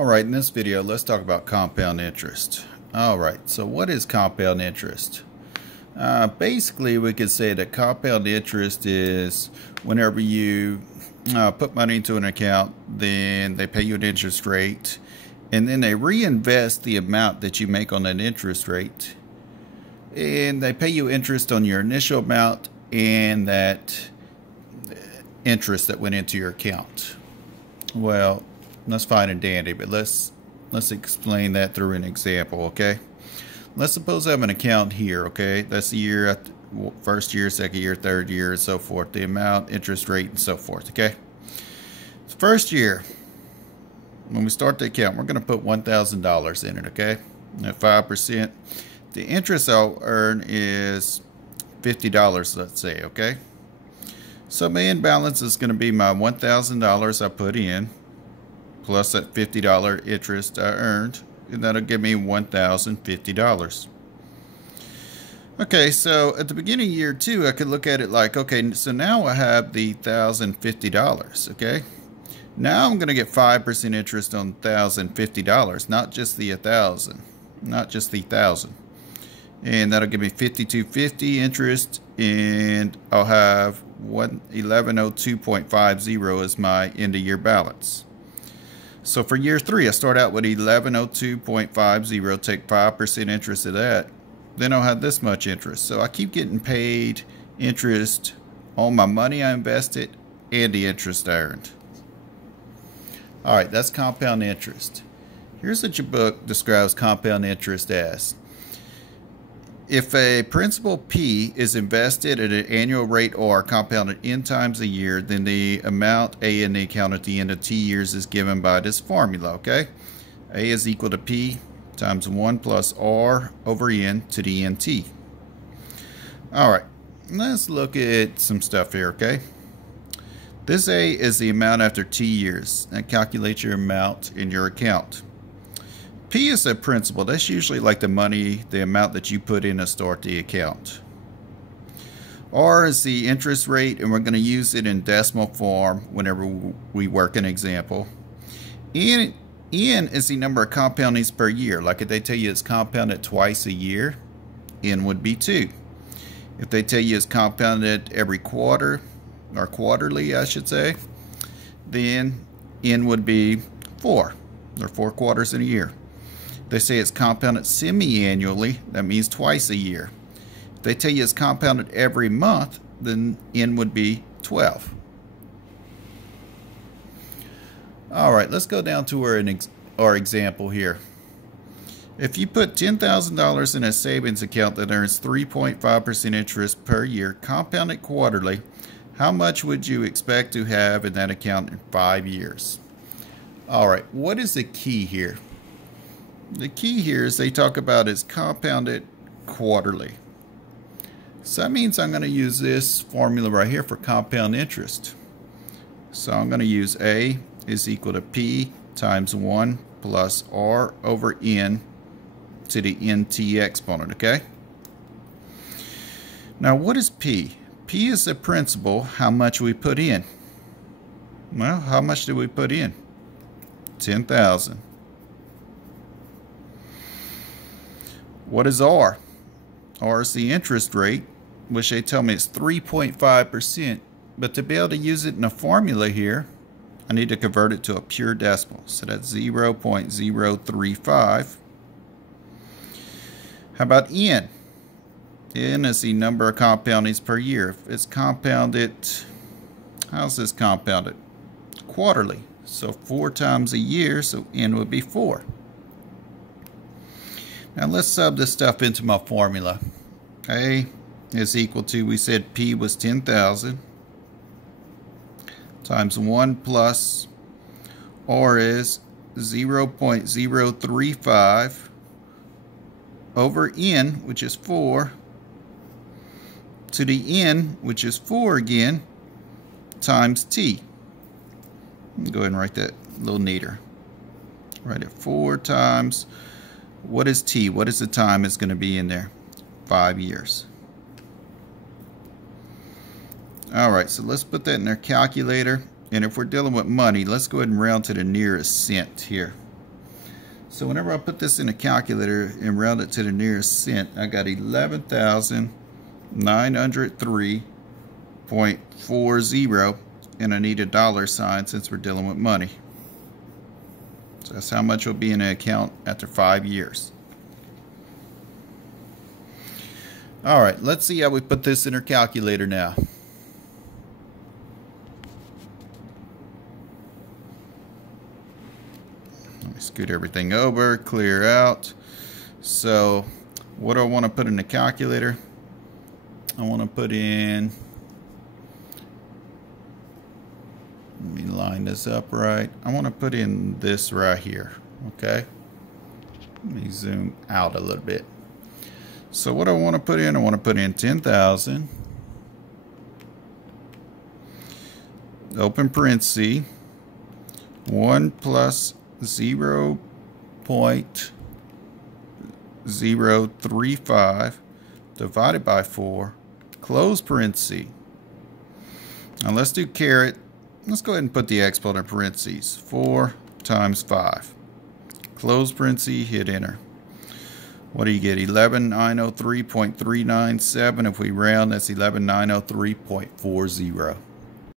Alright, in this video, let's talk about compound interest. Alright, so what is compound interest? Basically, we could say that compound interest is whenever you put money into an account, then they pay you an interest rate, and then they reinvest the amount that you make on that interest rate, and they pay you interest on your initial amount and that interest that went into your account. Well, that's fine and dandy, but let's explain that through an example, okay? Let's suppose I have an account here, okay? That's the year, first year, second year, third year, and so forth. The amount, interest rate, and so forth, okay? First year, when we start the account, we're going to put $1,000 in it, okay? At 5%. The interest I'll earn is $50, let's say, okay? So my end balance is going to be my $1,000 I put in, plus that $50 interest I earned, and that'll give me $1,050. Okay, so at the beginning of year two, I could look at it like, okay, so now I have the $1,050, okay? Now I'm going to get 5% interest on $1,050, not just the 1,000, not just the 1,000. And that'll give me $5,250 interest, and I'll have 1102.50 as my end of year balance. So for year three, I start out with 1102.50, take 5% interest of that. Then I'll have this much interest. So I keep getting paid interest on my money I invested and the interest I earned. All right, that's compound interest. Here's what your book describes compound interest as. If a principal P is invested at an annual rate R compounded N times a year, then the amount A in the account at the end of T years is given by this formula, okay? A is equal to P times 1 plus R over N to the NT. All right, let's look at some stuff here, okay? This A is the amount after T years. That calculates your amount in your account. P is a principal. That's usually like the money, the amount that you put in to start the account. R is the interest rate, and we're going to use it in decimal form whenever we work an example. N is the number of compoundings per year. Like if they tell you it's compounded twice a year, N would be 2. If they tell you it's compounded every quarter, or quarterly I should say, then N would be 4. There are 4 quarters in a year. They say it's compounded semi-annually, that means twice a year. If they tell you it's compounded every month, then N would be 12. All right, let's go down to our example here. If you put $10,000 in a savings account that earns 3.5% interest per year, compounded quarterly, how much would you expect to have in that account in 5 years? All right, what is the key here? The key here is they talk about is compounded quarterly. So that means I'm going to use this formula right here for compound interest. So I'm going to use A is equal to P times 1 plus R over N to the NT exponent, okay? Now what is P? P is the principal, how much we put in. Well, how much did we put in? 10,000. What is R? R is the interest rate, which they tell me it's 3.5%. But to be able to use it in a formula here, I need to convert it to a pure decimal. So that's 0.035. How about N? N is the number of compoundings per year. If it's compounded, how's this compounded? Quarterly. So 4 times a year, so N would be 4. Now let's sub this stuff into my formula. A is equal to, we said P was 10,000 times 1 plus R is 0.035 over N, which is 4, to the N, which is 4 again, times T. Go ahead and write that a little neater. Write it 4 times, what is T? What is the time it's going to be in there? 5 years. Alright, so let's put that in our calculator. And if we're dealing with money, let's go ahead and round to the nearest cent here. So whenever I put this in a calculator and round it to the nearest cent, I got 11,903.40, and I need a dollar sign since we're dealing with money. So that's how much will be in an account after 5 years. All right, let's see how we put this in our calculator now. Let me scoot everything over, clear out. So what do I want to put in the calculator? I want to put in, let me line this up right. I want to put in this right here, okay? Let me zoom out a little bit. So what do I want to put in? I want to put in 10,000. Open parenthesis. 1 plus 0.035 divided by 4. Close parenthesis. Now let's do caret. Let's go ahead and put the exponent in parentheses. 4 times 5. Close parenthesis, hit enter. What do you get? 11,903.397. If we round, that's 11,903.40.